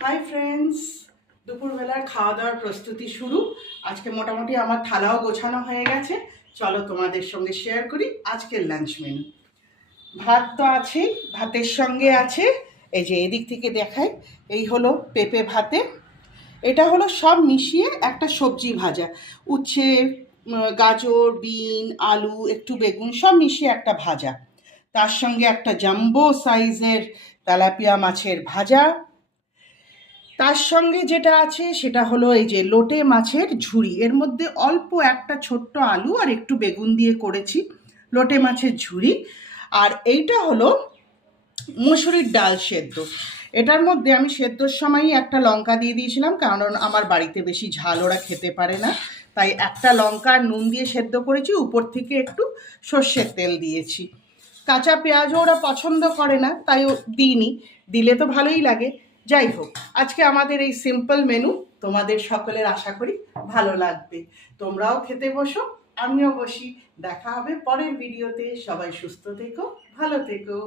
Hi friends, দুপুরবেলার খাওয়া দাওয়ার প্রস্তুতি শুরু। আজকে মোটামুটি আমার থালাও গোছানো হয়ে গেছে। চলো তোমাদের সঙ্গে শেয়ার করি আজকের লাঞ্চ মেনু। ভাত তো আছেই, ভাতের সঙ্গে আছে এই যে এদিক থেকে দেখাই, এই হলো পেঁপে ভাতে। এটা হলো সব মিশিয়ে একটা সবজি ভাজা, উচ্ছে, গাজর, বিন, আলু, একটু বেগুন সব মিশিয়ে একটা ভাজা। তার সঙ্গে একটা জাম্বো সাইজের তেলাপিয়া মাছের ভাজা। তার সঙ্গে যেটা আছে সেটা হলো এই যে লোটে মাছের ঝুড়ি, এর মধ্যে অল্প একটা ছোট্ট আলু আর একটু বেগুন দিয়ে করেছি লোটে মাছের ঝুড়ি। আর এইটা হলো মসুরির ডাল সেদ্ধ। এটার মধ্যে আমি সেদ্ধর সময়ই একটা লঙ্কা দিয়ে দিয়েছিলাম, কারণ আমার বাড়িতে বেশি ঝাল ওরা খেতে পারে না, তাই একটা লঙ্কা নুন দিয়ে সেদ্ধ করেছি, উপর থেকে একটু সর্ষের তেল দিয়েছি। কাঁচা পেঁয়াজও ওরা পছন্দ করে না, তাই দিইনি, দিলে তো ভালোই লাগে। যাই হোক, আজকে আমাদের এই সিম্পল মেনু তোমাদের সকলের আশা করি ভালো লাগবে। তোমরাও খেতে বসো, আমিও বসি। দেখা হবে পরের ভিডিওতে। সবাই সুস্থ থেকো, ভালো থেকো।